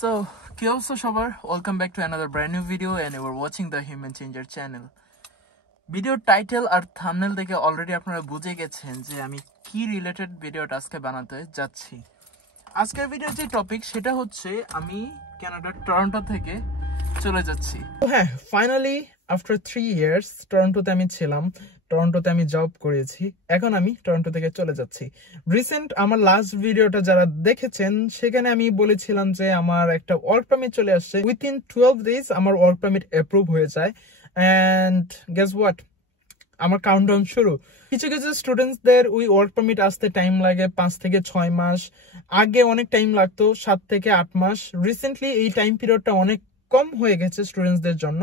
So, কি অবস্থা সবার? Welcome back to another brand new video and you are watching the Human Changer channel. Video title আর thumbnail দেখে already আপনারা বুঝে গেছেন যে আমি কি রিলেটেড ভিডিওটা আজকে বানাতে যাচ্ছি। আজকের ভিডিওর যে টপিক সেটা হচ্ছে আমি কানাডার টরন্টো থেকে চলে যাচ্ছি। হ্যাঁ, ফাইনালি আফটার 3 ইয়ার্স টরন্টোতে আমি ছিলাম, টরন্টোতে আমি জব করেছি, এখন আমি টরন্টো থেকে চলে যাচ্ছি। রিসেন্ট আমার লাস্ট ভিডিওটা যারা দেখেছেন সেখানে আমি বলেছিলাম যে আমার একটা ওয়ার্ক পারমিট চলে আসছে, উইথিন 12 ডেজ আমার ওয়ার্ক পারমিট অ্যাপ্রুভ হয়ে যায়। অ্যান্ড গেস হোয়াট, আমার কাউন্টডাউন শুরু। কিছু কিছু স্টুডেন্টসদের ওই ওয়ার্ক পারমিট আসতে টাইম লাগে 5 থেকে 6 মাস, আগে অনেক টাইম লাগতো 7 থেকে 8 মাস। রিসেন্টলি এই টাইম পিরিয়ডটা অনেক কম হয়ে গেছে স্টুডেন্টসদের জন্য,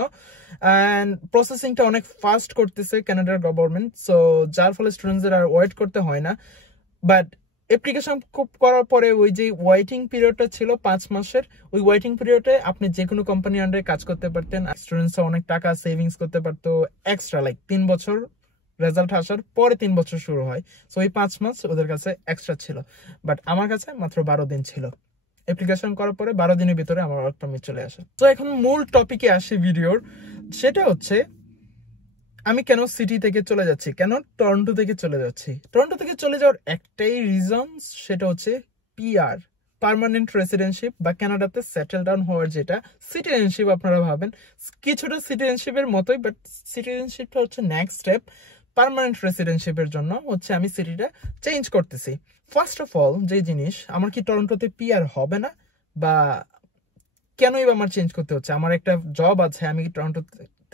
অ্যান্ড প্রসেসিংটা অনেক ফাস্ট করতেছে কানাডার গভর্নমেন্ট, সো যার ফলে স্টুডেন্টসদের আর ওয়েট করতে হয় না। বাট অ্যাপ্লিকেশন করার পরে ওই যে ওয়েটিং পিরিয়ডটা ছিল 5 মাসের, ওই ওয়েটিং পিরিয়ডে আপনি যে কোনো কোম্পানির আন্ডারে কাজ করতে পারতেন, স্টুডেন্টসরা অনেক টাকা সেভিংস করতে পারতো এক্সট্রা, লাইক 3 বছর রেজাল্ট আসার পরে 3 বছর শুরু হয়, সো এই 5 মাস ওদের কাছে এক্সট্রা ছিল। বাট আমার কাছে মাত্র 12 দিন ছিল। অ্যাপ্লিকেশন করার পরে 12 দিনের ভিতরে আমার ওয়ার্ক পারমিট চলে আসে। তো এখন মূল টপিকে আসি ভিডিওর, সেটা হচ্ছে আমি কেন সিটি থেকে চলে যাচ্ছি, কেন টরন্টো থেকে চলে যাচ্ছি। টরন্টো থেকে চলে যাওয়ার একটাই রিজন, সেটা হচ্ছে পিআর, পার্মানেন্ট রেসিডেন্টশিপ, বা কানাডাতে সেটেল ডাউন হওয়ার, যেটা সিটিজেনশিপ আপনারা ভাবেন কিছুটা সিটিজেনশিপের মতোই, বাট সিটিজেনশিপটা হচ্ছে নেক্সট স্টেপ। পার্মানেন্ট রেসিডেন্টশিপের জন্য হচ্ছে আমি সিটিটা চেঞ্জ করতেছি। ফার্স্ট অফ অল যে জিনিস, আমার কি টরন্টোতে পিআর হবে না, বা কেনই বা আমার চেঞ্জ করতে হচ্ছে? আমার একটা জব আছে, আমি টরন্টো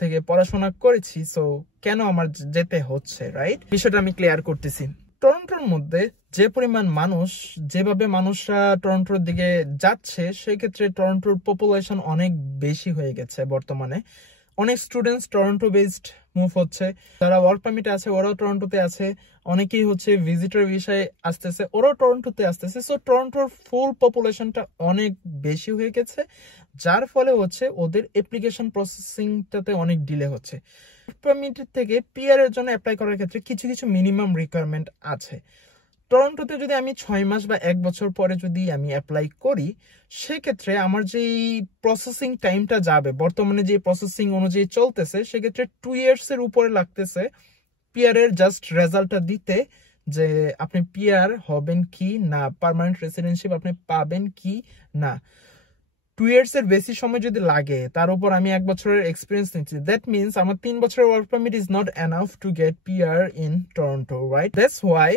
থেকে পড়াশোনা করেছি, সো কেন আমার যেতে হচ্ছে, রাইট? বিষয়টা আমি ক্লিয়ার করতেছি। টরন্টোর মধ্যে যে পরিমাণ মানুষ, যেভাবে মানুষরা টরন্টোর দিকে যাচ্ছে, সেক্ষেত্রে টরন্টোর পপুলেশন অনেক বেশি হয়ে গেছে বর্তমানে। অনেক স্টুডেন্টস টরন্টো বেসড মুভ হচ্ছে, যারা ওয়ার্ক পারমিটে আছে ওরাও টরন্টোতে আছে, অনেকেই হচ্ছে ভিজিটর ভিসায় আসতেছে, ওরাও টরন্টোতে আসতেছে। সো টরন্টোর ফুল পপুলেশনটা অনেক বেশি হয়ে গেছে, যার ফলে হচ্ছে ওদের অ্যাপ্লিকেশন প্রসেসিংটাতে অনেক ডিলে হচ্ছে। ওয়ার্ক পারমিটের থেকে পিআর এর জন্য অ্যাপ্লাই করার ক্ষেত্রে কিছু কিছু মিনিমাম রিকোয়ারমেন্ট আছে। টরন্টোতে যদি আমি 6 মাস বা 1 বছর পরে যদি আমি অ্যাপ্লাই করি, সেক্ষেত্রে আমার যেই প্রসেসিং টাইমটা যাবে, বর্তমানে যে প্রসেসিং অনুযায়ী চলতেছে, সেক্ষেত্রে 2 ইয়ার্স এর উপরে লাগতেছে পিআর এর জাস্ট রেজাল্টটা দিতে, যে আপনি পিআর হবেন কি না, পার্মানেন্ট রেসিডেন্টশিপ আপনি পাবেন কি না। 2 ইয়ার্স এর বেশি সময় যদি লাগে, তার উপর আমি 1 বছরের এক্সপিরিয়েন্স নিচ্ছি, দ্যাট মিনস আমার 3 বছরের work permit is not enough to get PR in Toronto, right? That's why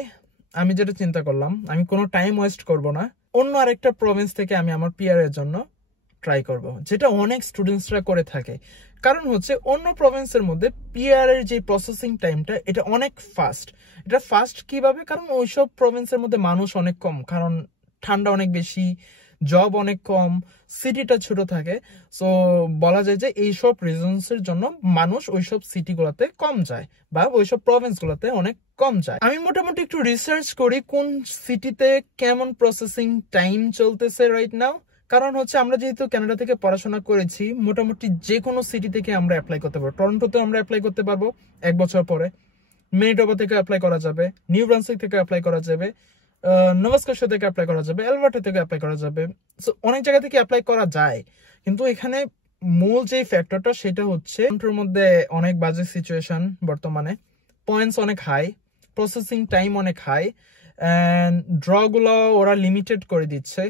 আমি যেটা চিন্তা করলাম, আমি কোনো টাইম ওয়েস্ট করব না, অন্য আরেকটা প্রভিন্স থেকে আমি আমার পিআর এর জন্য ট্রাই করব, যেটা অনেক স্টুডেন্টসরা করে থাকে। কারণ হচ্ছে অন্য প্রভিন্সের মধ্যে পিআর এর যে প্রসেসিং টাইমটা, এটা অনেক ফাস্ট। এটা ফাস্ট কিভাবে? কারণ ওইসব প্রভিন্সের মধ্যে মানুষ অনেক কম, কারণ ঠান্ডা অনেক বেশি, জব অনেক কম, সিটিটা ছোট থাকে। সো বলা যায় যে এইসব রিজনস এর জন্য মানুষ ওইসব সিটিগুলোতে কম যায়, বা ওইসব প্রভিন্স গুলোতে অনেক কম যায়। আমি মোটামুটি একটু রিসার্চ করি কোন সিটিতে কেমন প্রসেসিং টাইম চলতেছে রাইট নাও। কারণ হচ্ছে আমরা যেহেতু কানাডা থেকে পড়াশোনা করেছি, মোটামুটি যে কোনো সিটি থেকে আমরা অ্যাপ্লাই করতে পারবো। টরন্টোতে আমরা অ্যাপ্লাই করতে পারবো 1 বছর পরে, ম্যানিটোবা থেকে অ্যাপ্লাই করা যাবে, নিউ ব্রান্সউইক থেকে অ্যাপ্লাই করা যাবে, নোভা স্কটিয়া থেকে অ্যাপ্লাই করা যাবে, অ্যালবার্টা থেকে অ্যাপ্লাই করা যাবে। সো অনেক জায়গা থেকে অ্যাপ্লাই করা যায়, কিন্তু এখানে মূল যে ফ্যাক্টরটা সেটা হচ্ছে টরন্টোর মধ্যে অনেক বাজে সিচুয়েশন বর্তমানে, পয়েন্টস অনেক হাই, প্রসেসিং টাইম অনেক হাই, অ্যান্ড ড্রগুলো ওরা লিমিটেড করে দিচ্ছে,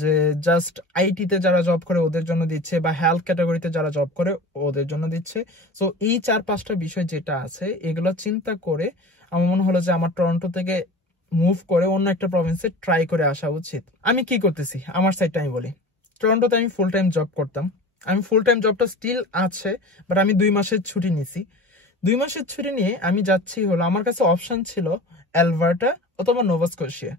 যে জাস্ট আইটিতে যারা জব করে ওদের জন্য দিচ্ছে, বা হেলথ ক্যাটাগরিতে যারা জব করে ওদের জন্য দিচ্ছে। সো এই 4-5টা বিষয় যেটা আছে, এগুলো চিন্তা করে আমার মনে হলো যে আমার টরন্টো থেকে মুভ করে অন্য একটা প্রভিন্সে ট্রাই করে আসা উচিত। আমি কি করতেছি আমার সাইডটা আমি বলি। টরন্টোতে আমি ফুল টাইম জব করতাম, আমি ফুল টাইম জবটা স্টিল আছে, বাট আমি 2 মাসের ছুটি নিছি। 2 মাসের ছুটি নিয়ে আমি যাচ্ছি হলো, আমার কাছে অপশন ছিল অ্যালবার্টা অথবা নোভা স্কটিয়া।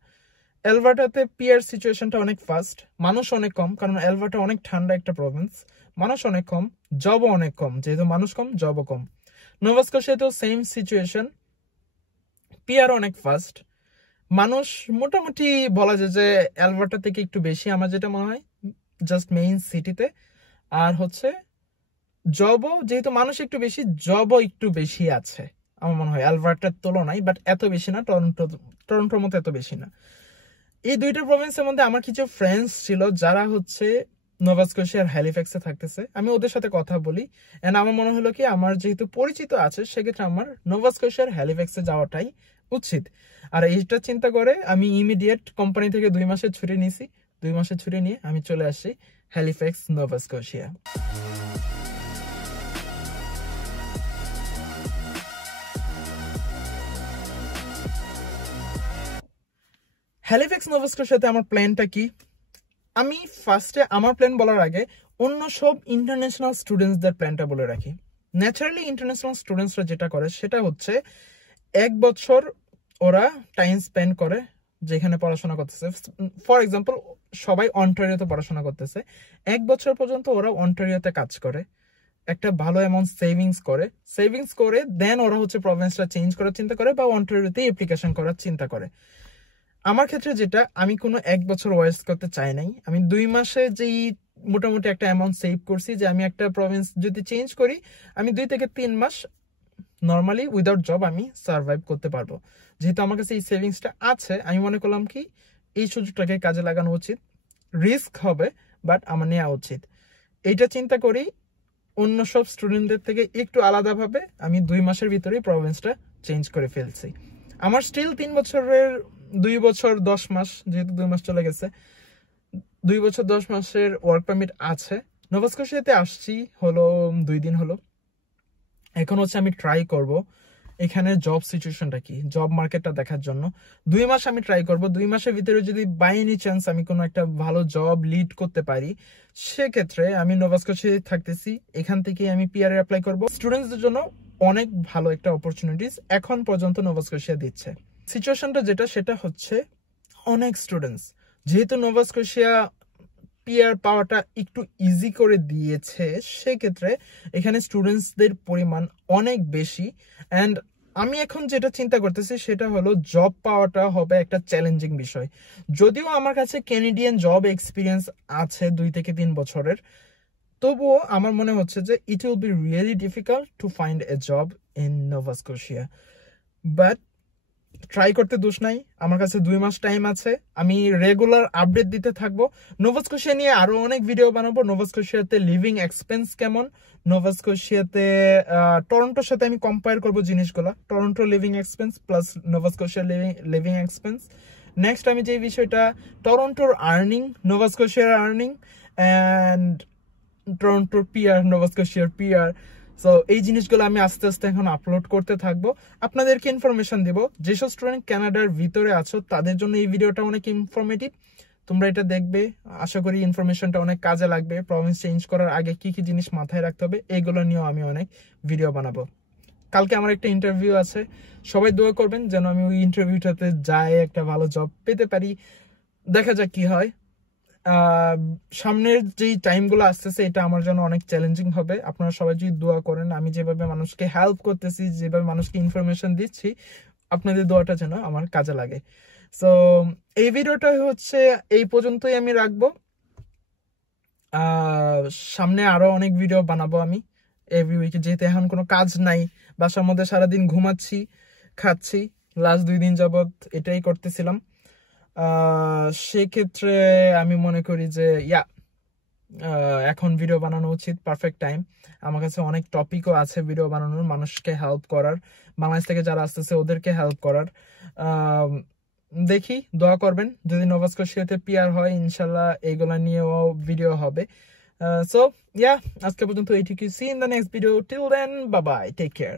অ্যালবার্টাতে পিআর সিচুয়েশনটা অনেক ফাস্ট, মানুষ অনেক কম, কারণ অ্যালবার্টা অনেক ঠান্ডা একটা প্রভিন্স, মানুষ অনেক কম, জবও অনেক কম, যেহেতু মানুষ কম জবও কম। নোভা স্কটিয়াতেও সেম সিচুয়েশন, পিআর অনেক ফাস্ট, মানুষ মোটামুটি বলা যায় যে অ্যালবার্টা থেকে একটু বেশি, আমার যেটা মনে হয়, জাস্ট মেইন সিটিতে। আর হচ্ছে জবও, যেহেতু মানুষ একটু বেশি, জবও একটু বেশি আছে আমার মনে হয় অ্যালবার্টার তুলনায়, বাট এত বেশি না, টরন্টোর মতো এত বেশি না। এই দুইটা প্রভিন্সের মধ্যে আমার কিছু ফ্রেন্ডস ছিল যারা হচ্ছে নোভা স্কোশিয়ার হ্যালিফ্যাক্সে থাকতেছে। আমি ওদের সাথে কথা বলি এন্ড আমার মনে হলো কি আমার যেহেতু পরিচিত আছে সেক্ষেত্রে আমার নোভা স্কোশিয়ার হ্যালিফ্যাক্সে যাওয়াটাই উচিত। আর এইটা চিন্তা করে আমি ইমিডিয়েট কোম্পানি থেকে 2 মাসের ছুটি নিয়েছি। 2 মাসের ছুটি নিয়ে আমি চলে আসি Halifax, Nova Scotia. Halifax, Nova স্কোশিয়াতে আমার প্ল্যানটা কি? আমি ফার্স্টে আমার প্ল্যান বলার আগে অন্য সব ইন্টারন্যাশনাল স্টুডেন্টসদের প্ল্যানটা বলে রাখি। ন্যাচারালি ইন্টারন্যাশনাল স্টুডেন্টসরা যেটা করে সেটা হচ্ছে 1 বছর ওরা টাইম স্পেন্ড করে যেখানে পড়াশোনা করতেছে। ফর এক্সাম্পল সবাই অন্টারিওতে পড়াশোনা করতেছে, 1 বছর পর্যন্ত ওরা অন্টারিওতে কাজ করে, একটা ভালো অ্যামাউন্ট সেভিংস করে দেন ওরা হচ্ছে প্রভিন্সটা চেঞ্জ করার চিন্তা করে বা অন্টারিওতে অ্যাপ্লিকেশন করার চিন্তা করে। আমার ক্ষেত্রে যেটা, আমি কোনো 1 বছর ওয়েস্ট করতে চাই নাই। আমি 2 মাসে যেই মোটামুটি একটা অ্যামাউন্ট সেভ করছি যে আমি একটা প্রভিন্স যদি চেঞ্জ করি আমি 2 থেকে 3 মাস নর্মালি উইদাউট জব আমি সার্ভাইভ করতে পারবো। যেহেতু আমার কাছে এই সেভিংসটা আছে আমি মনে করলাম কি এই সুযোগটাকে কাজে লাগানো উচিত। রিস্ক হবে বাট আমার নেওয়া উচিত। এইটা চিন্তা করি অন্য সব স্টুডেন্টদের থেকে একটু আলাদাভাবে আমি 2 মাসের ভিতরেই প্রভিন্সটা চেঞ্জ করে ফেলছি। আমার স্টিল 3 বছরের 2 বছর 10 মাস, যেহেতু 2 মাস চলে গেছে, 2 বছর 10 মাসের ওয়ার্ক পারমিট আছে। নোভা স্কোশিয়াতে আসছি হলো 2 দিন হলো। এখন হচ্ছে আমি ট্রাই করব এখানে জব সিচুয়েশনটা কি, জব মার্কেটটা দেখার জন্য 2 মাস আমি ট্রাই করব। 2 মাসের ভিতরে যদি বাই এনি চান্স আমি কোনো একটা ভালো জব লিড করতে পারি সেক্ষেত্রে আমি নোভা স্কোশিয়ায় থাকতেছি, এখান থেকে আমি পিআর এ অ্যাপ্লাই করব। স্টুডেন্টসদের জন্য অনেক ভালো একটা অপরচুনিটিস এখন পর্যন্ত নোভা স্কোশিয়া দিচ্ছে। সিচুয়েশনটা যেটা সেটা হচ্ছে অনেক স্টুডেন্টস, যেহেতু নোভা স্কোশিয়া পিআর পাওয়াটা একটু ইজি করে দিয়েছে সেক্ষেত্রে এখানে স্টুডেন্টসদের পরিমাণ অনেক বেশি। অ্যান্ড আমি এখন যেটা চিন্তা করতেছি সেটা হলো জব পাওয়াটা হবে একটা চ্যালেঞ্জিং বিষয়। যদিও আমার কাছে ক্যানাডিয়ান জব এক্সপিরিয়েন্স আছে 2 থেকে 3 বছরের, তবুও আমার মনে হচ্ছে যে it will be really difficult to find a job in Nova Scotia. But try করতে দোষ নাই, আমার কাছে 2 মাস টাইম আছে, আমি রেগুলার আপডেট দিতে থাকবো। নোভা স্কোশিয়া নিয়ে আরো অনেক ভিডিও বানাবো। নোভা স্কোশিয়াতে লিভিং এক্সপেন্স কেমন, নোভা স্কোশিয়াতে টরন্টোর সাথে আমি কম্পেয়ার করবো জিনিসগুলো, Toronto living expense plus Nova Scotia living expense. Next আমি যে বিষয়টা টরন্টোর আর্নিং, নোভা স্কোশিয়ার আর্নিং অ্যান্ড টরন্টোর পিআর, নোভা স্কোশিয়ার পিআর। সো এই জিনিসগুলো আমি আস্তে আস্তে এখন আপলোড করতে থাকবো, আপনাদেরকে ইনফরমেশন দিব। যেসব স্টুডেন্ট কানাডার ভিতরে আছো তাদের জন্য এই ভিডিওটা অনেক ইনফরমেটিভ, তোমরা এটা দেখবে, আশা করি ইনফরমেশনটা অনেক কাজে লাগবে। প্রভিন্স চেঞ্জ করার আগে কি কি জিনিস মাথায় রাখতে হবে এগুলো নিয়েও আমি অনেক ভিডিও বানাবো। কালকে আমার একটা ইন্টারভিউ আছে, সবাই দোয়া করবেন যেন আমি ওই ইন্টারভিউটাতে যাই একটা ভালো জব পেতে পারি। দেখা যাক কি হয়। সামনের যেই টাইমগুলো আসতেছে এটা আমার জন্য অনেক চ্যালেঞ্জিং হবে। আপনারা সবাই যদি দোয়া করেন, আমি যেভাবে মানুষকে হেল্প করতেছি, যেভাবে মানুষকে ইনফরমেশন দিচ্ছি, আপনাদের দোয়াটা যেন আমার কাজে লাগে। সো এই ভিডিওটা হচ্ছে এই পর্যন্তই আমি রাখবো। সামনে আরো অনেক ভিডিও বানাবো আমি এভরি উইকে, যেহেতু এখন কোনো কাজ নাই, বাসার মধ্যে সারাদিন ঘুমাচ্ছি খাচ্ছি, লাস্ট 2 দিন যাবত এটাই করতেছিলাম। সেক্ষেত্রে আমি মনে করি যে এখন ভিডিও বানানো উচিত, পারফেক্ট টাইম। আমার কাছে অনেক টপিকও আছে ভিডিও বানানোর, মানুষকে হেল্প করার, বাংলাদেশ থেকে যারা আসতেছে ওদেরকে হেল্প করার। দেখি, দোয়া করবেন যদি নোভা স্কোশিয়াতে পিআর হয়, ইনশাল্লাহ এইগুলা নিয়েও ভিডিও হবে। সো আজকে পর্যন্ত এইটুকু। See in the next video, till then bye bye, take care.